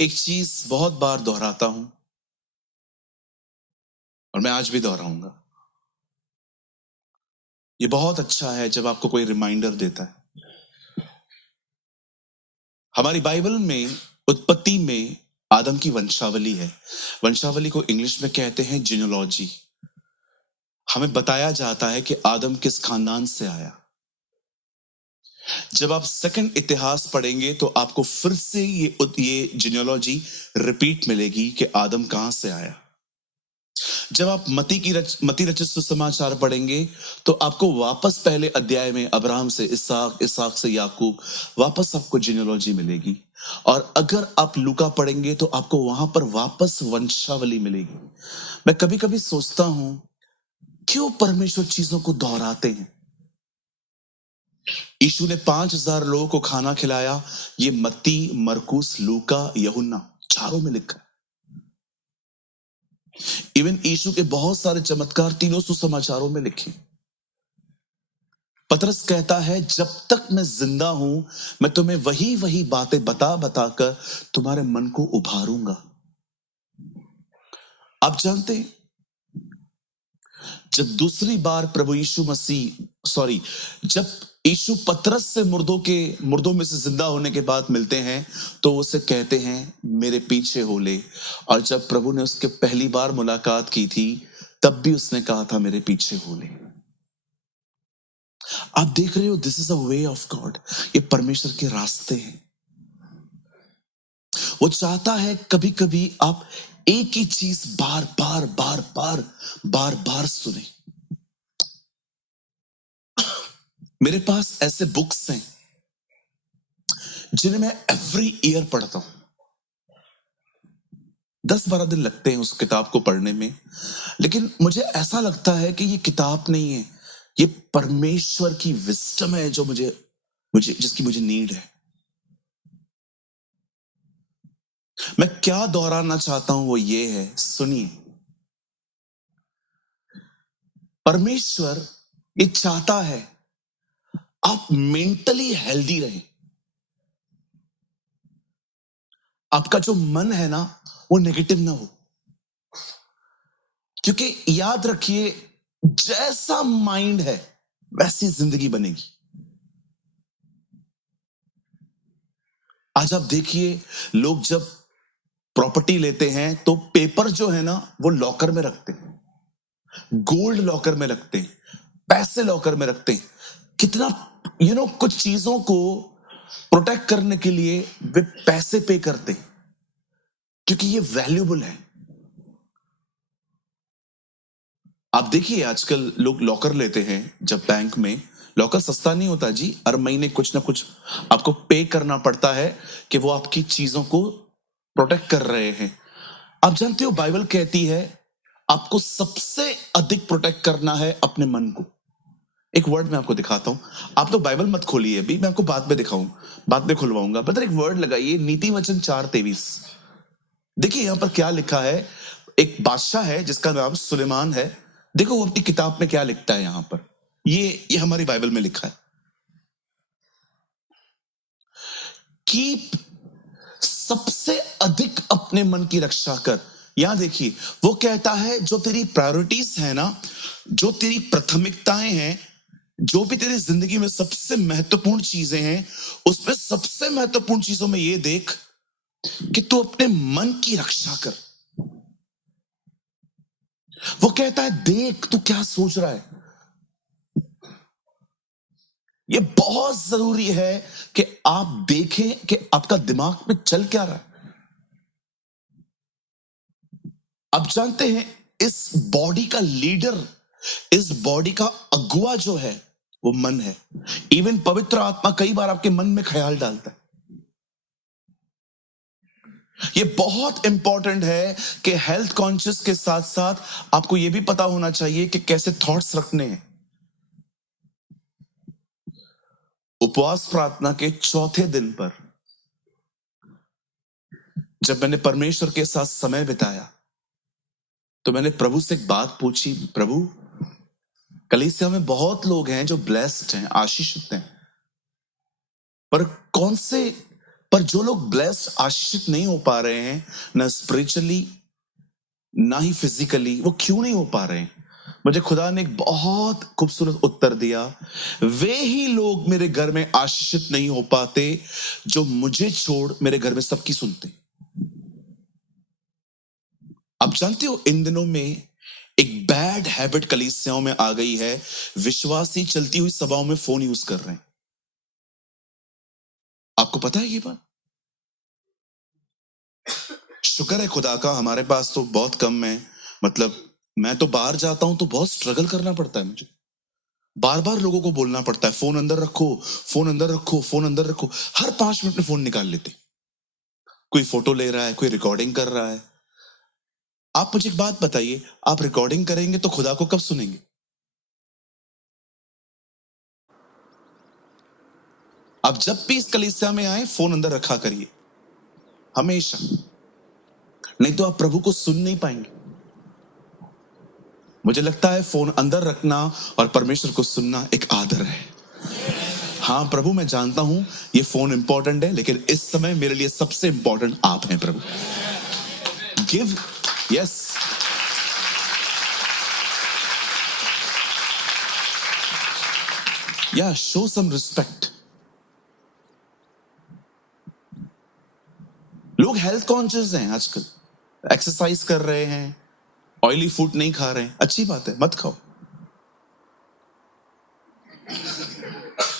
एक चीज बहुत बार दोहराता हूं और मैं आज भी दोहराऊंगा। ये बहुत अच्छा है जब आपको कोई रिमाइंडर देता है। हमारी बाइबल में उत्पत्ति में आदम की वंशावली है। वंशावली को इंग्लिश में कहते हैं जीनोलॉजी। हमें बताया जाता है कि आदम किस खानदान से आया। जब आप सेकंड इतिहास पढ़ेंगे तो आपको फिर से ये जीनियोलॉजी रिपीट मिलेगी कि आदम कहां से आया। जब आप मती रचित सुसमाचार पढ़ेंगे तो आपको वापस पहले अध्याय में अब्राहम से इसहाक, इसहाक से याकूब, वापस आपको जीनियोलॉजी मिलेगी। और अगर आप लूका पढ़ेंगे तो आपको वहां पर वापस वंशावली मिलेगी। मैं कभी कभी सोचता हूं क्यों परमेश्वर चीजों को दोहराते हैं। यीशु ने 5,000 लोगों को खाना खिलाया। ये मत्ती, मरकुस, लूका, यूहन्ना चारों में लिखा है। इवन यीशु के बहुत सारे चमत्कार तीनों सुसमाचारों में लिखे। पतरस कहता है जब तक मैं जिंदा हूं मैं तुम्हें वही वही बातें बता बताकर तुम्हारे मन को उभारूंगा। आप जानते हैं जब दूसरी बार प्रभु यीशु मसीह जब यीशु पतरस से मुर्दों में से जिंदा होने के बाद मिलते हैं तो उसे कहते हैं मेरे पीछे हो ले। और जब प्रभु ने उसके पहली बार मुलाकात की थी तब भी उसने कहा था मेरे पीछे हो ले। आप देख रहे हो, this is a way of God. ये परमेश्वर के रास्ते हैं। वो चाहता है कभी कभी आप एक ही चीज बार बार बार बार बार बार सुने। मेरे पास ऐसे बुक्स हैं जिन्हें मैं एवरी ईयर पढ़ता हूं। 10-12 दिन लगते हैं उस किताब को पढ़ने में, लेकिन मुझे ऐसा लगता है कि ये किताब नहीं है, ये परमेश्वर की विस्डम है जो जिसकी मुझे नीड है। मैं क्या दोहराना चाहता हूं वो ये है, सुनिए। परमेश्वर ये चाहता है आप मेंटली हेल्दी रहें। आपका जो मन है ना वो नेगेटिव ना हो, क्योंकि याद रखिए जैसा माइंड है वैसी जिंदगी बनेगी। आज आप देखिए लोग जब प्रॉपर्टी लेते हैं तो पेपर जो है ना वो लॉकर में रखते हैं, गोल्ड लॉकर में रखते हैं, पैसे लॉकर में रखते हैं। कितना कुछ चीजों को प्रोटेक्ट करने के लिए वे पैसे पे करते हैं क्योंकि ये वैल्यूएबल है। आप देखिए आजकल लोग लॉकर लेते हैं जब बैंक में। लॉकर सस्ता नहीं होता जी, हर महीने कुछ ना कुछ आपको पे करना पड़ता है कि वो आपकी चीजों को प्रोटेक्ट कर रहे हैं। आप जानते हो बाइबल कहती है आपको सबसे अधिक प्रोटेक्ट करना है अपने मन को। एक वर्ड मैं आपको दिखाता हूं। आप तो बाइबल मत खोलिए अभी, मैं आपको बाद में दिखाऊं, बाद में खुलवाऊंगा। बता एक वर्ड लगाइए, नीति वचन 4:23। देखिए यहां पर क्या लिखा है। एक बादशाह है जिसका नाम सुलेमान है। देखो वो अपनी किताब में क्या लिखता है। यहां पर ये हमारी बाइबल में लिखा है, कीप, सबसे अधिक अपने मन की रक्षा कर। यहां देखिए वो कहता है जो तेरी प्रायोरिटीज है ना, जो तेरी प्राथमिकताएं हैं, जो भी तेरी जिंदगी में सबसे महत्वपूर्ण चीजें हैं, उसमें सबसे महत्वपूर्ण चीजों में ये देख कि तू अपने मन की रक्षा कर। वो कहता है देख तू क्या सोच रहा है। ये बहुत जरूरी है कि आप देखें कि आपका दिमाग में चल क्या रहा है। आप जानते हैं इस बॉडी का लीडर, इस बॉडी का अगुआ जो है वो मन है। इवन पवित्र आत्मा कई बार आपके मन में ख्याल डालता है। ये बहुत इंपॉर्टेंट है कि हेल्थ कॉन्शियस के साथ साथ आपको यह भी पता होना चाहिए कि कैसे थॉट्स रखने हैं। उपवास प्रार्थना के चौथे दिन पर जब मैंने परमेश्वर के साथ समय बिताया तो मैंने प्रभु से एक बात पूछी, प्रभु कलीसिया में बहुत लोग हैं जो ब्लेस्ड हैं, आशीषित हैं, पर कौन से पर जो लोग ब्लेस्ड, आशीषित नहीं हो पा रहे हैं, ना स्पिरिचुअली ना ही फिजिकली, वो क्यों नहीं हो पा रहे हैं? मुझे खुदा ने एक बहुत खूबसूरत उत्तर दिया, वे ही लोग मेरे घर में आशीषित नहीं हो पाते जो मुझे छोड़ मेरे घर में सबकी सुनते। आप जानते हो, इन दिनों में एक बैड हैबिट कलीसियाओं में आ गई है, विश्वासी चलती हुई सभाओं में फोन यूज कर रहे हैं। आपको पता है ये बात? शुक्र है खुदा का, हमारे पास तो बहुत कम है। मतलब मैं तो बाहर जाता हूं तो बहुत स्ट्रगल करना पड़ता है मुझे, बार बार लोगों को बोलना पड़ता है, फोन अंदर रखो, फोन अंदर रखो, फोन अंदर रखो। हर 5 मिनट में फोन निकाल लेते, कोई फोटो ले रहा है, कोई रिकॉर्डिंग कर रहा है। आप मुझे एक बात बताइए, आप रिकॉर्डिंग करेंगे तो खुदा को कब सुनेंगे? आप जब भी इस कलीसिया में आए, फोन अंदर रखा करिए हमेशा, नहीं तो आप प्रभु को सुन नहीं पाएंगे। मुझे लगता है फोन अंदर रखना और परमेश्वर को सुनना एक आदर है। हाँ प्रभु, मैं जानता हूं ये फोन इंपॉर्टेंट है, लेकिन इस समय मेरे लिए सबसे इंपॉर्टेंट आप हैं प्रभु। गिव, यस, या शो सम रिस्पेक्ट। लोग हेल्थ कॉन्शियस हैं आजकल, एक्सरसाइज कर रहे हैं, ऑयली फूड नहीं खा रहे हैं, अच्छी बात है, मत खाओ।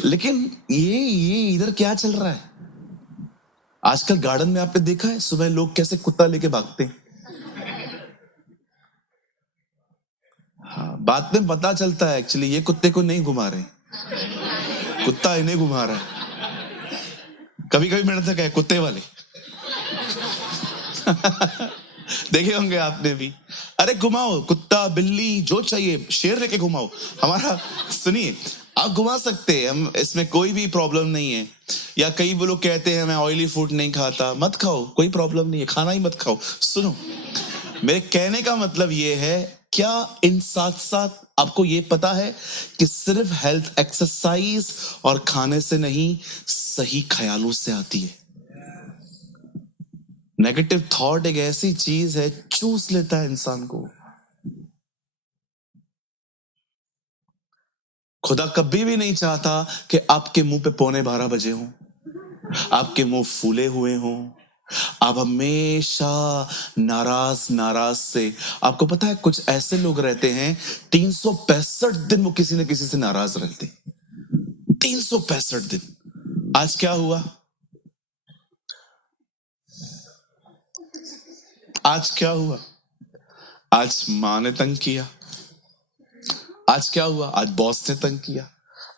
लेकिन ये इधर क्या चल रहा है आजकल? गार्डन में आपने देखा है सुबह लोग कैसे कुत्ता लेके भागते हैं? हाँ, बाद में पता चलता है एक्चुअली ये कुत्ते को नहीं घुमा रहे, कुत्ता इन्हें घुमा रहा है। कभी कभी मैंने तो कहा कुत्ते वाले देखे होंगे आपने भी, अरे घुमाओ, कुत्ता बिल्ली जो चाहिए, शेर लेके घुमाओ हमारा। सुनिए, आप घुमा सकते हैं, हम इसमें कोई भी प्रॉब्लम नहीं है। या कई लोग कहते हैं मैं ऑयली फूड नहीं खाता, मत खाओ, कोई प्रॉब्लम नहीं है, खाना ही मत खाओ। सुनो, मेरे कहने का मतलब ये है, क्या इन साथ साथ आपको ये पता है कि सिर्फ हेल्थ एक्सरसाइज और खाने से नहीं, सही ख्यालों से आती है। नेगेटिव थॉट एक ऐसी चीज है, चूस लेता है इंसान को। खुदा कभी भी नहीं चाहता कि आपके मुंह पे 11:45 हो, आपके मुंह फूले हुए हो, आप हमेशा नाराज से। आपको पता है कुछ ऐसे लोग रहते हैं 365 दिन वो किसी न किसी से नाराज रहते, 365 दिन। आज क्या हुआ? आज क्या हुआ? आज माँ ने तंग किया। आज क्या हुआ? आज बॉस ने तंग किया।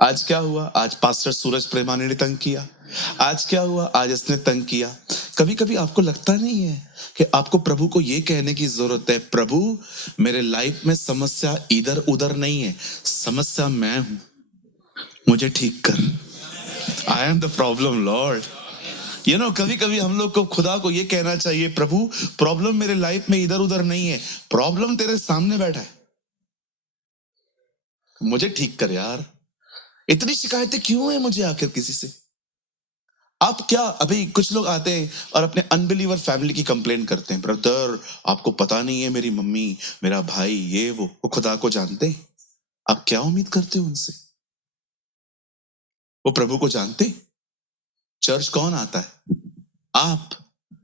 आज क्या हुआ? आज पास्टर सूरज प्रेमानी ने तंग किया। आज क्या हुआ? आज इसने तंग किया। कभी कभी आपको लगता नहीं है कि आपको प्रभु को यह कहने की जरूरत है, प्रभु मेरे लाइफ में समस्या इधर उधर नहीं है, समस्या मैं हूं, मुझे ठीक कर। I am the problem Lord. कभी कभी हम लोग को खुदा को यह कहना चाहिए, प्रभु प्रॉब्लम मेरे लाइफ में इधर उधर नहीं है, प्रॉब्लम तेरे सामने बैठा है, मुझे ठीक कर यार। इतनी शिकायतें क्यों है मुझे आखिर किसी से? आप क्या, अभी कुछ लोग आते हैं और अपने अनबिलीवर फैमिली की कंप्लेन करते हैं, ब्रदर आपको पता नहीं है मेरी मम्मी, मेरा भाई, ये वो खुदा को जानते हैं? आप क्या उम्मीद करते हो उनसे? वो प्रभु को जानते? चर्च कौन आता है? आप।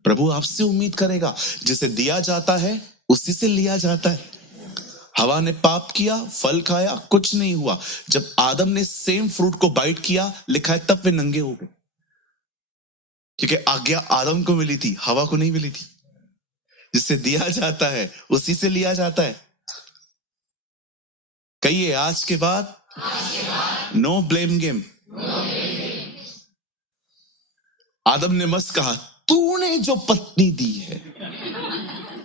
प्रभु आपसे उम्मीद करेगा, जिसे दिया जाता है उसी से लिया जाता है। हवा ने पाप किया, फल खाया, कुछ नहीं हुआ। जब आदम ने सेम फ्रूट को बाइट किया, लिखा है तब वे नंगे हो गए, क्योंकि आज्ञा आदम को मिली थी, हवा को नहीं मिली थी। जिसे दिया जाता है उसी से लिया जाता है। कहिए आज के बाद नो ब्लेम गेम। आदम ने मस्त कहा, तूने जो पत्नी दी है,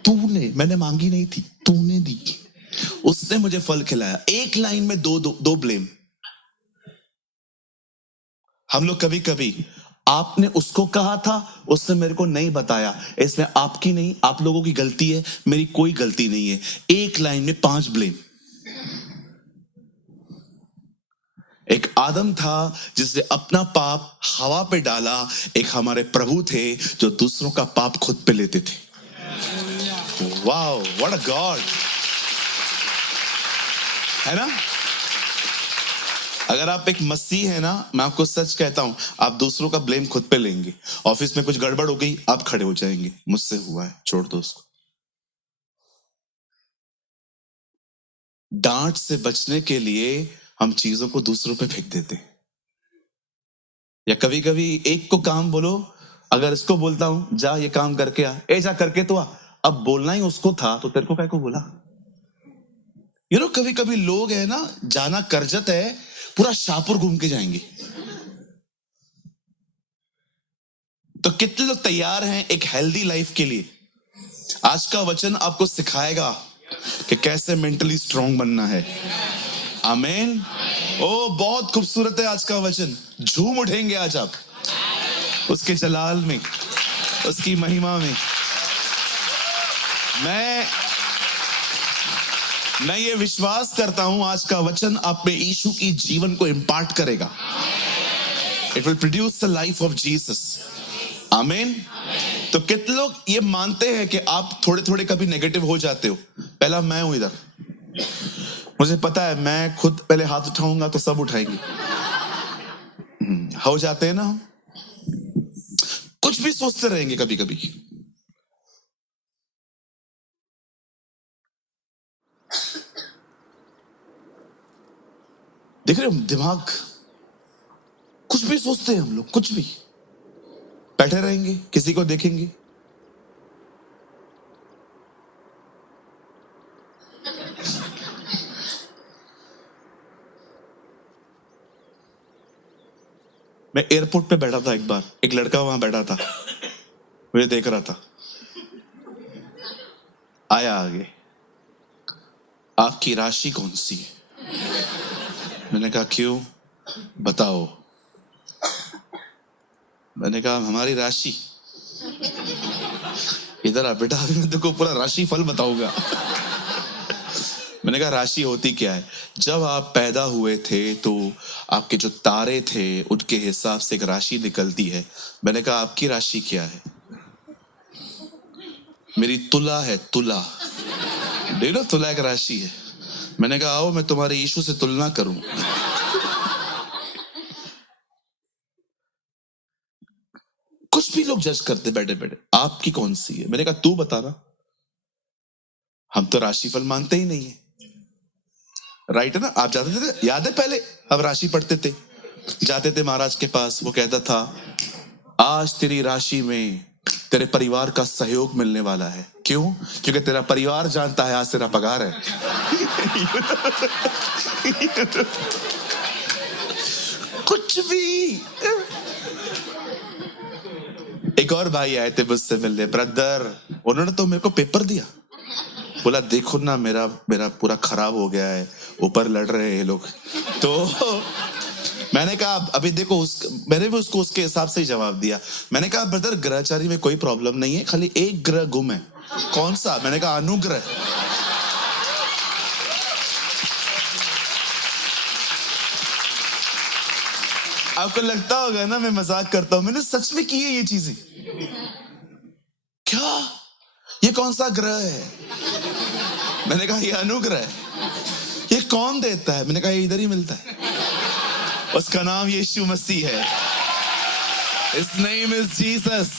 तूने, मैंने मांगी नहीं थी, तूने दी, उसने मुझे फल खिलाया। एक लाइन में दो ब्लेम। हम लोग कभी कभी, आपने उसको कहा था, उसने मेरे को नहीं बताया, इसमें आपकी नहीं, आप लोगों की गलती है, मेरी कोई गलती नहीं है। एक लाइन में 5 ब्लेम। एक आदम था जिसने अपना पाप हवा पे डाला, एक हमारे प्रभु थे जो दूसरों का पाप खुद पे लेते थे। वाओ, व्हाट अ गॉड, है ना? अगर आप एक मसीह है ना, मैं आपको सच कहता हूं, आप दूसरों का ब्लेम खुद पे लेंगे। ऑफिस में कुछ गड़बड़ हो गई, आप खड़े हो जाएंगे, मुझसे हुआ है, छोड़ दो उसको। डांट से बचने के लिए हम चीजों को दूसरों पे फेंक देते हैं। या कभी कभी एक को काम बोलो, अगर इसको बोलता हूं जा ये काम करके आ, ए जा करके तो आ, अब बोलना ही उसको था तो तेरे को क्या को बोला? कभी कभी लोग है ना, जाना करजत है, पूरा शाहपुर घूम के जाएंगे। तो कितने लोग तैयार हैं एक हेल्दी लाइफ के लिए? आज का वचन आपको सिखाएगा कि कैसे मेंटली स्ट्रांग बनना है। आमीन। ओ बहुत खूबसूरत है आज का वचन, झूम उठेंगे आज आप उसके जलाल में, उसकी महिमा में। मैं ये विश्वास करता हूं आज का वचन आप में यीशु की जीवन को इंपार्ट करेगा। It will produce the life of Jesus. आमीन। तो कितने लोग ये मानते हैं कि आप थोड़े थोड़े कभी नेगेटिव हो जाते हो? पहला मैं हूं इधर, मुझे पता है, मैं खुद पहले हाथ उठाऊंगा तो सब उठाएंगे। हो जाते हैं ना हम, कुछ भी सोचते रहेंगे कभी कभी। देख रहे हो दिमाग, कुछ भी सोचते हैं हम लोग, कुछ भी। बैठे रहेंगे, किसी को देखेंगे, मैं एयरपोर्ट पे बैठा था एक बार, एक लड़का वहां बैठा था, मुझे देख रहा था, आया आगे, आपकी राशि कौन सी है? मैंने कहा क्यों, बताओ। मैंने कहा हमारी राशि। इधर आ बेटा, अभी मैं तेको पूरा राशि फल बताऊंगा। मैंने कहा राशि होती क्या है? जब आप पैदा हुए थे तो आपके जो तारे थे उनके हिसाब से एक राशि निकलती है। मैंने कहा आपकी राशि क्या है? मेरी तुला है, तुला। देखो तुला एक राशि है। मैंने कहा आओ मैं तुम्हारे यीशु से तुलना करूं। कुछ भी लोग जज करते बैठे बैठे, आपकी कौन सी है? मैंने कहा तू बता ना, हम तो राशिफल मानते ही नहीं है। राइट है ना? आप जाते थे, याद है पहले हम राशि पढ़ते थे, जाते थे महाराज के पास, वो कहता था आज तेरी राशि में तेरे परिवार का सहयोग मिलने वाला है। क्यों? क्योंकि तेरा परिवार जानता है आज तेरा पगार है। कुछ भी। एक और भाई आए थे मुझसे मिलने, ब्रदर, उन्होंने तो मेरे को पेपर दिया, बोला देखो ना मेरा मेरा पूरा खराब हो गया है, ऊपर लड़ रहे हैं लोग। तो मैंने कहा अभी देखो मैंने भी उसको उसके हिसाब से ही जवाब दिया। मैंने कहा ब्रदर ग्रहचारी में कोई प्रॉब्लम नहीं है, खाली एक ग्रह गुम है। कौन सा? मैंने कहा अनुग्रह। आपको लगता होगा ना मैं मजाक करता हूं, मैंने सच में की है ये चीजें। क्या ये कौन सा ग्रह है? मैंने कहा ये अनुग्रह है। ये कौन देता है? मैंने कहा ये इधर ही मिलता है, उसका नाम यीशु मसीह है। His name is Jesus।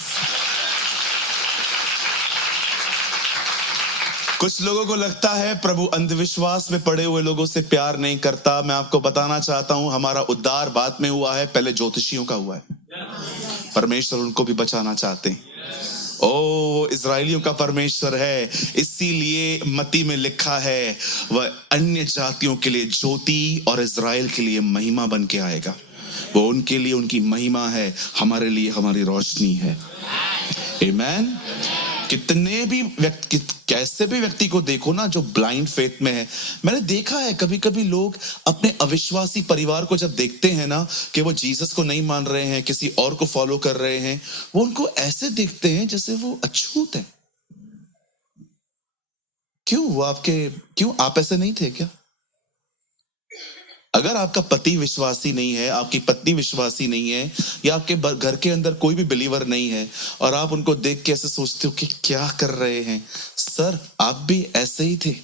कुछ लोगों को लगता है प्रभु अंधविश्वास में पड़े हुए लोगों से प्यार नहीं करता। मैं आपको बताना चाहता हूं हमारा उद्धार बाद में हुआ है, पहले ज्योतिषियों का हुआ है। परमेश्वर उनको भी बचाना चाहते हैं। ओ इजराइलियों का परमेश्वर है, इसीलिए मत्ती में लिखा है वह अन्य जातियों के लिए ज्योति और इजराइल के लिए महिमा बन के आएगा। वो उनके लिए उनकी महिमा है, हमारे लिए हमारी रोशनी है। आमीन। कितने भी व्यक्ति, कैसे भी व्यक्ति को देखो ना जो ब्लाइंड फेथ में है, मैंने देखा है कभी कभी लोग अपने अविश्वासी परिवार को जब देखते हैं ना कि वो जीसस को नहीं मान रहे हैं, किसी और को फॉलो कर रहे हैं, वो उनको ऐसे देखते हैं जैसे वो अछूत है। क्यों? वो आपके, क्यों आप ऐसे नहीं थे क्या? अगर आपका पति विश्वासी नहीं है, आपकी पत्नी विश्वासी नहीं है, या आपके घर के अंदर कोई भी बिलीवर नहीं है, और आप उनको देख के ऐसे सोचते हो कि क्या कर रहे हैं, सर आप भी ऐसे ही थे।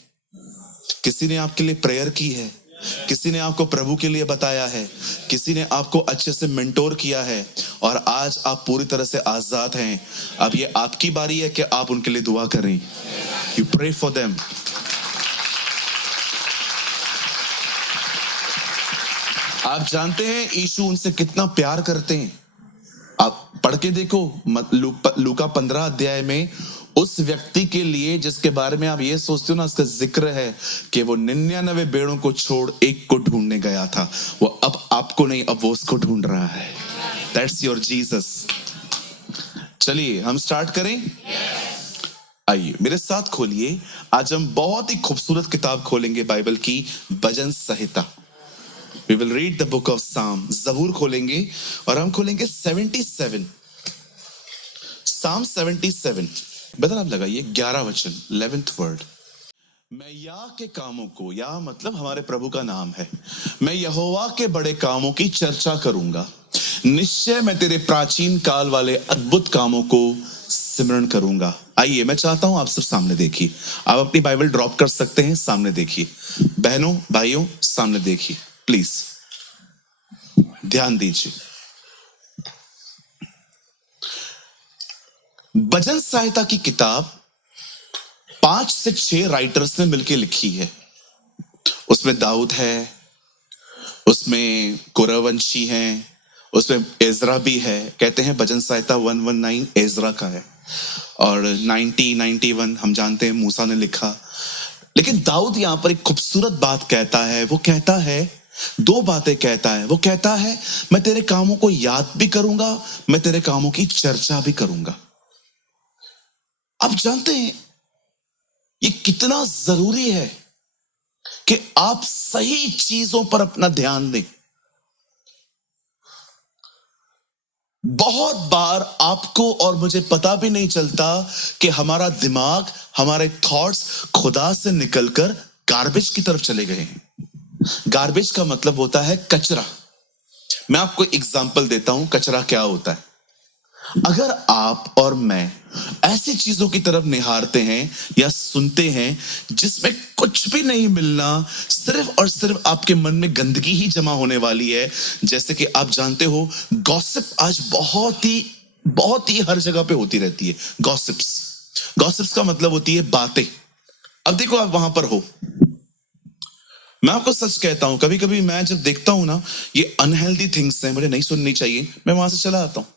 किसी ने आपके लिए प्रेयर की है, किसी ने आपको प्रभु के लिए बताया है, किसी ने आपको अच्छे से मेंटोर किया है, और आज आप पूरी तरह से आजाद हैं। अब ये आपकी बारी है कि आप उनके लिए दुआ करें। You pray for them. आप जानते हैं यीशु उनसे कितना प्यार करते हैं। आप पढ़ के देखो लूका 15 अध्याय में उस व्यक्ति के लिए जिसके बारे में आप ये सोचते हो ना, उसका जिक्र है कि वो 99 भेड़ों को छोड़ एक को ढूंढने गया था। वो अब आपको नहीं, अब वो उसको ढूंढ रहा है। That's your Jesus. चलिए हम स्टार्ट करें। आइए मेरे साथ खोलिए। आज हम बहुत ही खूबसूरत किताब खोलेंगे बाइबल की, भजन संहिता। We will read the book of Psalm. ज़बूर खोलेंगे और हम खोलेंगे 77, Psalm 77। बदल आप लगाइए 11 वचन, 11th वर्ड। मैं या के कामों को, या मतलब हमारे प्रभु का नाम है, मैं यहोवा के बड़े कामों की चर्चा करूंगा। निश्चय मैं तेरे प्राचीन काल वाले अद्भुत कामों को सिमरण करूंगा। आइए मैं चाहता हूं आप सब सामने देखिए। आप अपनी बाइबल ड्रॉप कर सकते हैं, सामने देखिए। बहनों भाइयों सामने देखिए प्लीज, ध्यान दीजिए। भजन संहिता की किताब 5 से 6 राइटर्स ने मिलकर लिखी है। उसमें दाऊद है, उसमें कुरवंशी हैं, उसमें एजरा भी है। कहते हैं भजन संहिता 119 एजरा का है, और 91 हम जानते हैं मूसा ने लिखा। लेकिन दाऊद यहां पर एक खूबसूरत बात कहता है। वो कहता है, 2 बातें कहता है। वो कहता है मैं तेरे कामों को याद भी करूंगा, मैं तेरे कामों की चर्चा भी करूंगा। आप जानते हैं ये कितना जरूरी है कि आप सही चीजों पर अपना ध्यान दें। बहुत बार आपको और मुझे पता भी नहीं चलता कि हमारा दिमाग, हमारे थॉट्स खुदा से निकलकर गार्बेज की तरफ चले गए हैं। गार्बेज का मतलब होता है कचरा। मैं आपको एग्जांपल देता हूं कचरा क्या होता है। अगर आप और मैं ऐसी चीजों की तरफ निहारते हैं या सुनते हैं जिसमें कुछ भी नहीं मिलना, सिर्फ और सिर्फ आपके मन में गंदगी ही जमा होने वाली है। जैसे कि आप जानते हो गॉसिप आज बहुत ही हर जगह पे होती रहती है। गॉसिप्स का मतलब होती है बातें। अब देखो आप वहां पर हो, मैं आपको सच कहता हूं, कभी कभी मैं जब देखता हूं ना ये अनहेल्दी थिंग्स हैं, मुझे नहीं सुननी चाहिए, मैं वहां से चला आता हूं।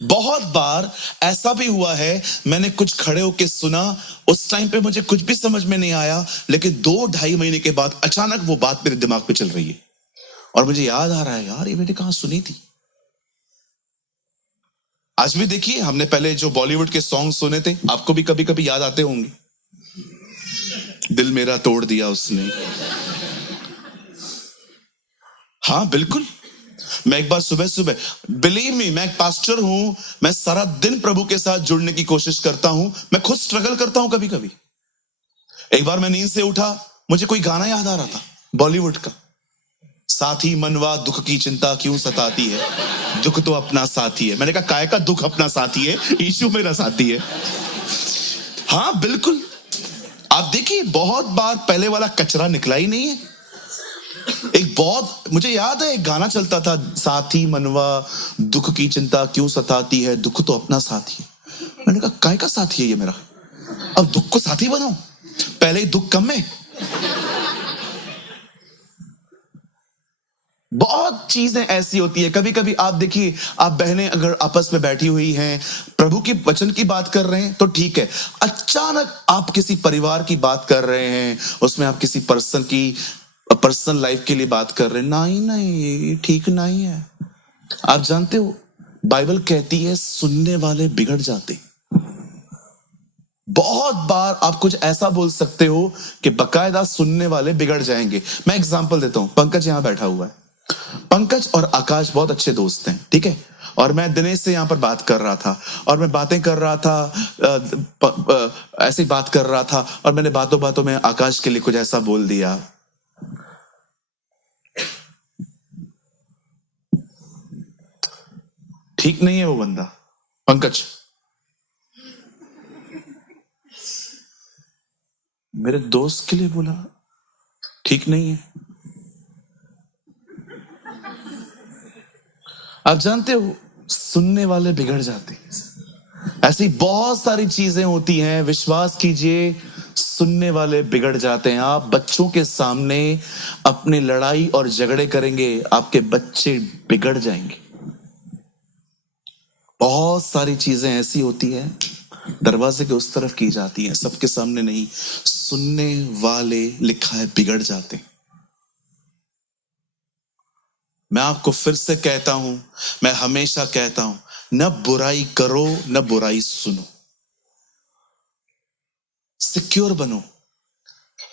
बहुत बार ऐसा भी हुआ है, मैंने कुछ खड़े होके सुना, उस टाइम पे मुझे कुछ भी समझ में नहीं आया, लेकिन 2-2.5 महीने के बाद अचानक वो बात मेरे दिमाग पे चल रही है और मुझे याद आ रहा है, यार ये मैंने कहां सुनी थी। आज भी देखिए, हमने पहले जो बॉलीवुड के सॉन्ग सुने थे, आपको भी कभी कभी याद आते होंगे। दिल मेरा तोड़ दिया उसने। हाँ बिल्कुल। मैं एक बार सुबह, बिलीव मी, मैं एक पास्टर हूं, मैं सारा दिन प्रभु के साथ जुड़ने की कोशिश करता हूं, मैं खुद स्ट्रगल करता हूं कभी कभी। एक बार मैं नींद से उठा, मुझे कोई गाना याद आ रहा था बॉलीवुड का, साथी मनवा दुख की चिंता क्यों सताती है, दुख तो अपना साथी है। मैंने कहा काय का दुख अपना साथी है, यीशु मेरा साथी है। हाँ बिल्कुल। आप देखिए बहुत बार पहले वाला कचरा निकला ही नहीं है। एक बहुत, मुझे याद है एक गाना चलता था, साथी मनवा दुख की चिंता क्यों सताती है, दुख तो अपना साथी है। मैंने कहा काय का साथी है ये मेरा, अब दुख को साथी बनाओ, पहले ही दुख कम है। बहुत चीजें ऐसी होती है। कभी कभी आप देखिए, आप बहनें अगर आपस में बैठी हुई हैं, प्रभु की वचन की बात कर रहे हैं तो ठीक है, अचानक आप किसी परिवार की बात कर रहे हैं, उसमें आप किसी पर्सनल लाइफ के लिए बात कर रहे हैं, नहीं ठीक नहीं है। आप जानते हो बाइबल कहती है सुनने वाले बिगड़ जाते। बहुत बार आप कुछ ऐसा बोल सकते हो कि बकायदा सुनने वाले बिगड़ जाएंगे। मैं एग्जांपल देता हूं, पंकज यहां बैठा हुआ है, पंकज और आकाश बहुत अच्छे दोस्त हैं, ठीक है, और मैं दिनेश से यहां पर बात कर रहा था और मैं बातें कर रहा था, ऐसे बात कर रहा था और मैंने बातों बातों में आकाश के लिए कुछ ऐसा बोल दिया। ठीक नहीं है वो बंदा। पंकज, मेरे दोस्त के लिए बोला ठीक नहीं है। आप जानते हो सुनने वाले बिगड़ जाते हैं। ऐसी बहुत सारी चीजें होती हैं, विश्वास कीजिए सुनने वाले बिगड़ जाते हैं। आप बच्चों के सामने अपनी लड़ाई और झगड़े करेंगे, आपके बच्चे बिगड़ जाएंगे। बहुत सारी चीजें ऐसी होती हैं दरवाजे के उस तरफ की जाती हैं, सबके सामने नहीं। सुनने वाले लिखा है बिगड़ जाते हैं। मैं आपको फिर से कहता हूं, मैं हमेशा कहता हूं, न बुराई करो न बुराई सुनो, सिक्योर बनो।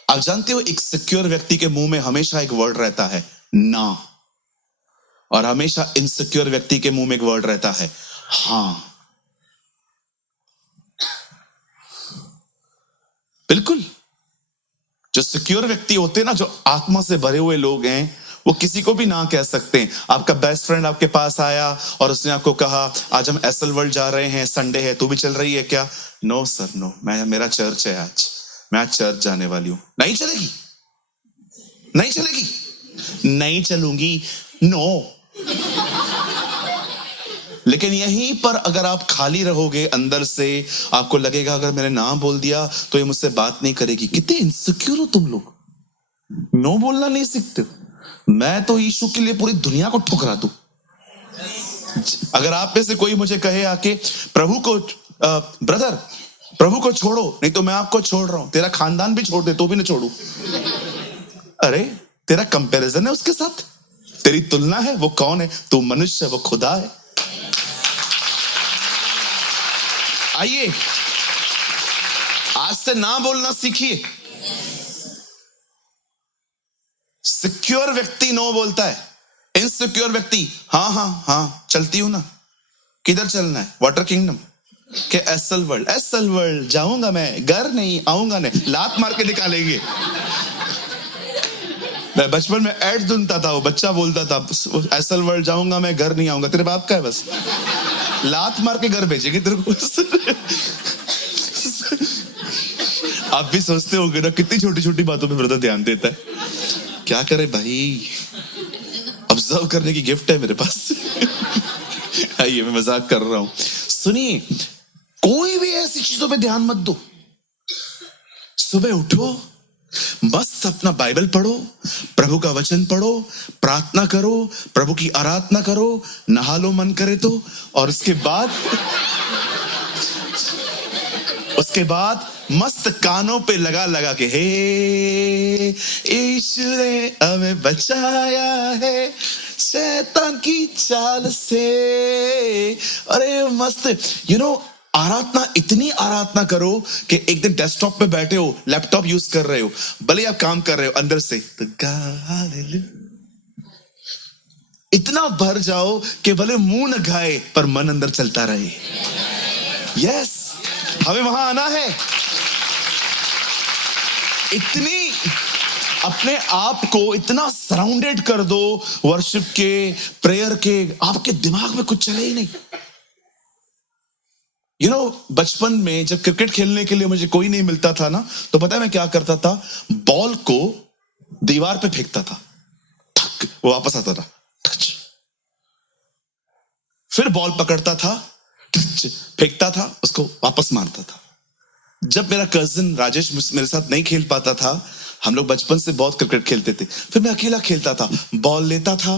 आप जानते हो एक सिक्योर व्यक्ति के मुंह में हमेशा एक वर्ड रहता है ना, और हमेशा इनसिक्योर व्यक्ति के मुंह में एक वर्ड रहता है हां। बिल्कुल, जो सिक्योर व्यक्ति होते हैं ना, जो आत्मा से भरे हुए लोग हैं, वो किसी को भी ना कह सकते हैं। आपका बेस्ट फ्रेंड आपके पास आया और उसने आपको कहा आज हम एसएल वर्ल्ड जा रहे हैं, संडे है, तू भी चल रही है क्या? नो सर नो, मेरा चर्च है आज, मैं आज चर्च जाने वाली हूं। नहीं चलेगी, नहीं चलेगी, नहीं चलूंगी, नो। लेकिन यहीं पर अगर आप खाली रहोगे अंदर से, आपको लगेगा अगर मैंने ना बोल दिया तो ये मुझसे बात नहीं करेगी। कितने इनसिक्योर हो तुम लोग, नो बोलना नहीं सीखते। मैं तो यीशु के लिए पूरी दुनिया को ठुकरा दूं। अगर आप में से कोई मुझे कहे आके प्रभु को ब्रदर प्रभु को छोड़ो, नहीं तो मैं आपको छोड़ रहा हूं, तेरा खानदान भी छोड़ दे तो भी नहीं छोड़ू। अरे तेरा कंपैरिजन है उसके साथ, तेरी तुलना है, वो कौन है? तू मनुष्य है, वो खुदा है। आइए आज से ना बोलना सीखिए। सिक्योर व्यक्ति नो बोलता है, इनसिक्योर व्यक्ति हाँ हाँ हाँ चलती हूं ना। किधर चलना है? वाटर किंगडम के एसएल वर्ल्ड? एसएल वर्ल्ड जाऊंगा मैं, घर नहीं आऊंगा नहीं, लात मार के निकालेंगे। मैं बचपन में ऐड सुनता था, वो बच्चा बोलता था एसएल वर्ल्ड जाऊंगा मैं, घर नहीं आऊंगा। तेरे बाप का है, बस लात मार के घर भेजेगी तेरे को। आप भी सोचते होंगे ना कितनी छोटी छोटी बातों पे ब्रदर ध्यान देता है। क्या करे भाई, ऑब्जर्व करने की गिफ्ट है मेरे पास। आइए, मैं मजाक कर रहा हूं। सुनिए, कोई भी ऐसी चीजों पे ध्यान मत दो। सुबह उठो, मस्त अपना बाइबल पढ़ो, प्रभु का वचन पढ़ो, प्रार्थना करो, प्रभु की आराधना करो, नहा लो मन करे तो, और उसके बाद मस्त कानों पे लगा लगा के हे यीशु ने हमें बचाया है शैतान की चाल से। अरे मस्त, आराधना, इतनी आराधना करो कि एक दिन डेस्कटॉप पे बैठे हो, लैपटॉप यूज कर रहे हो, भले आप काम कर रहे हो, अंदर से तो इतना भर जाओ कि भले मुंह न गाए पर मन अंदर चलता रहे। यस, हमें वहां आना है। इतनी अपने आप को इतना सराउंडेड कर दो वर्शिप के, प्रेयर के, आपके दिमाग में कुछ चले ही नहीं। बचपन में जब क्रिकेट खेलने के लिए मुझे कोई नहीं मिलता था ना, तो पता है मैं क्या करता था? बॉल को दीवार पे फेंकता था, ठक, वो वापस आता था, टच। फिर बॉल पकड़ता था, टच, फेंकता था, उसको वापस मारता था। जब मेरा कजिन राजेश मेरे साथ नहीं खेल पाता था, हम लोग बचपन से बहुत क्रिकेट खेलते थे, फिर मैं अकेला खेलता था, बॉल लेता था,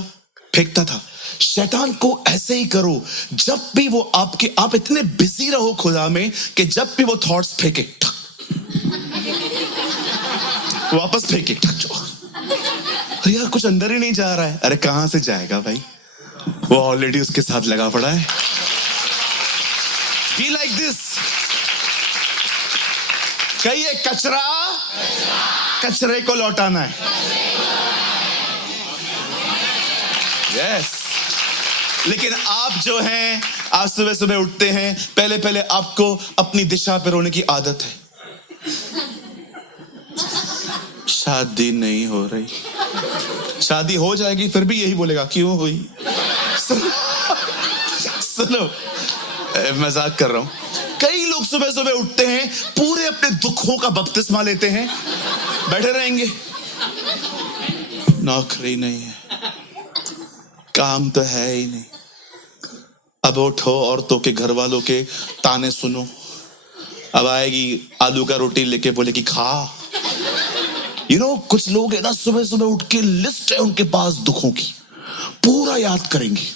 फेंकता था। शैतान को ऐसे ही करो, जब भी वो आप इतने बिजी रहो खुदा में कि जब भी वो थॉट्स फेंके, वापस फेंके, अरे यार कुछ अंदर ही नहीं जा रहा है। अरे कहां से जाएगा भाई, वो ऑलरेडी उसके साथ लगा पड़ा है। Be like this. कहिए कचरे को लौटाना है। यस। लेकिन आप जो हैं, आप सुबह सुबह उठते हैं, पहले आपको अपनी दिशा पे रोने की आदत है। शादी नहीं हो रही, शादी हो जाएगी फिर भी यही बोलेगा क्यों हुई। सुनो, मजाक कर रहा हूं। कई लोग सुबह सुबह उठते हैं, पूरे अपने दुखों का बपतिस्मा लेते हैं, बैठे रहेंगे, नौकरी नहीं है, काम तो है ही नहीं, अब उठो, औरतों के घर वालों के ताने सुनो, अब आएगी आलू का रोटी लेके, बोलेगी खा। कुछ लोग है ना, सुबह सुबह उठ के लिस्ट है उनके पास दुखों की, पूरा याद करेंगे,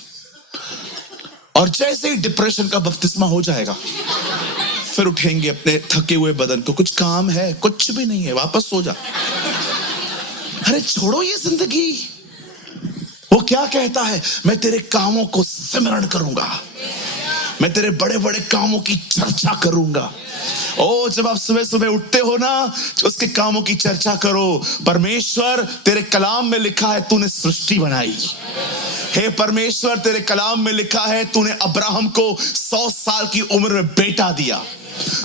और जैसे ही डिप्रेशन का बपतिस्मा हो जाएगा, फिर उठेंगे अपने थके हुए बदन को, कुछ काम है, कुछ भी नहीं है, वापस सो जा। अरे छोड़ो ये जिंदगी। वो क्या कहता है, मैं तेरे कामों को सिमरण करूंगा, मैं तेरे बड़े बड़े कामों की चर्चा करूंगा। ओ, जब आप सुबह सुबह उठते हो ना, उसके कामों की चर्चा करो। परमेश्वर, तेरे कलाम में लिखा है तूने सृष्टि बनाई। हे परमेश्वर, तेरे कलाम में लिखा है तूने अब्राहम को 100 साल की उम्र में बेटा दिया।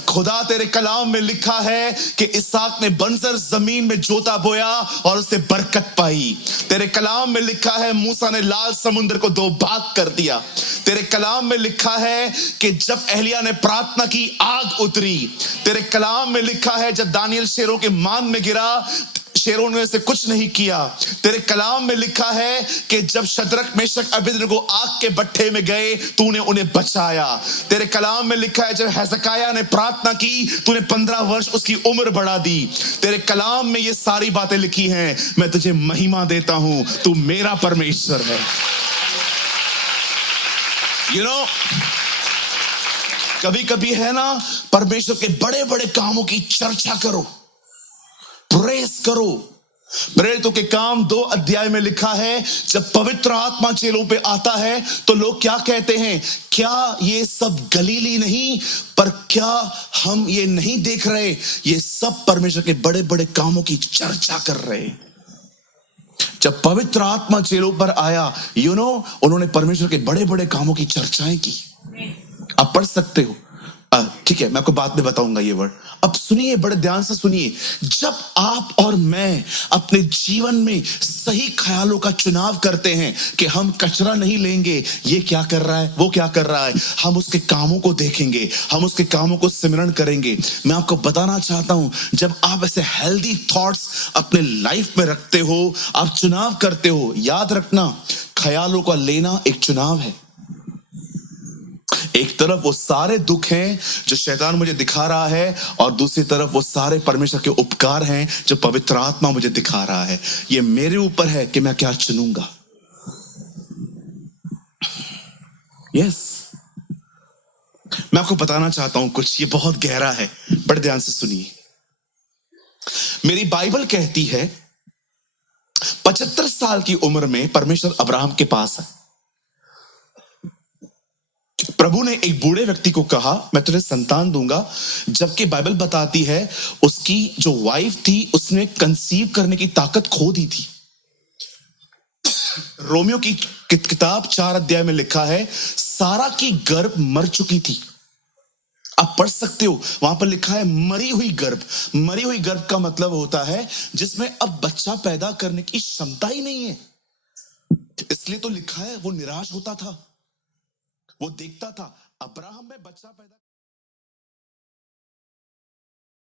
खुदा, तेरे कलाम में लिखा है कि इसहाक ने बंजर जमीन में जोता बोया और उसे बरकत पाई। तेरे कलाम में लिखा है मूसा ने लाल समुद्र को 2 भाग कर दिया। तेरे कलाम में लिखा है कि जब एलिया ने प्रार्थना की, आग उतरी। तेरे कलाम में लिखा है जब दानियल शेरों के मान में गिरा, शेरों ने से कुछ नहीं किया। तेरे कलाम में लिखा है कि जब शद्रक मेशक अबेदनगो आग के भट्ठे में गए, तूने उन्हें बचाया। तेरे कलाम में लिखा है जब हेzekiah ने प्रार्थना की, तूने 15 वर्ष उसकी उम्र बढ़ा दी। तेरे कलाम में ये सारी बातें लिखी हैं। मैं तुझे महिमा देता हूं, तू मेरा परमेश्वर है। कभी कभी है ना, परमेश्वर के बड़े बड़े कामों की चर्चा करो, प्रेस करो। प्रेरितों के काम 2 अध्याय में लिखा है, जब पवित्र आत्मा चेलों पे आता है तो लोग क्या कहते हैं, क्या ये सब गलीली नहीं, पर क्या हम ये नहीं देख रहे, ये सब परमेश्वर के बड़े बड़े कामों की चर्चा कर रहे। जब पवित्र आत्मा चेलों पर आया, उन्होंने परमेश्वर के बड़े बड़े कामों की चर्चाएं की। आप पढ़ सकते हो, ठीक है, मैं आपको बाद में बताऊंगा ये वर्ड। अब सुनिए, बड़े ध्यान से सुनिए। जब आप और मैं अपने जीवन में सही ख्यालों का चुनाव करते हैं कि हम कचरा नहीं लेंगे, ये क्या कर रहा है, वो क्या कर रहा है, हम उसके कामों को देखेंगे, हम उसके कामों को सिमरण करेंगे। मैं आपको बताना चाहता हूं, जब आप ऐसे हेल्दी थॉट्स अपने लाइफ में रखते हो, आप चुनाव करते हो, याद रखना, ख्यालों का लेना एक चुनाव है। एक तरफ वो सारे दुख हैं जो शैतान मुझे दिखा रहा है, और दूसरी तरफ वो सारे परमेश्वर के उपकार हैं जो पवित्र आत्मा मुझे दिखा रहा है। ये मेरे ऊपर है कि मैं क्या चुनूंगा। यस, मैं आपको बताना चाहता हूं कुछ, ये बहुत गहरा है, बड़े ध्यान से सुनिए। मेरी बाइबल कहती है 75 साल की उम्र में परमेश्वर अब्राहम के पास है। प्रभु ने एक बूढ़े व्यक्ति को कहा, मैं तुझे संतान दूंगा, जबकि बाइबल बताती है उसकी जो वाइफ थी उसने कंसीव करने की ताकत खो दी थी। रोमियो की किताब 4 अध्याय में लिखा है, सारा की गर्भ मर चुकी थी। आप पढ़ सकते हो, वहां पर लिखा है मरी हुई गर्भ। मरी हुई गर्भ का मतलब होता है जिसमें अब बच्चा पैदा करने की क्षमता ही नहीं है। इसलिए तो लिखा है वो निराश होता था, वो देखता था अब्राहम में बच्चा पैदा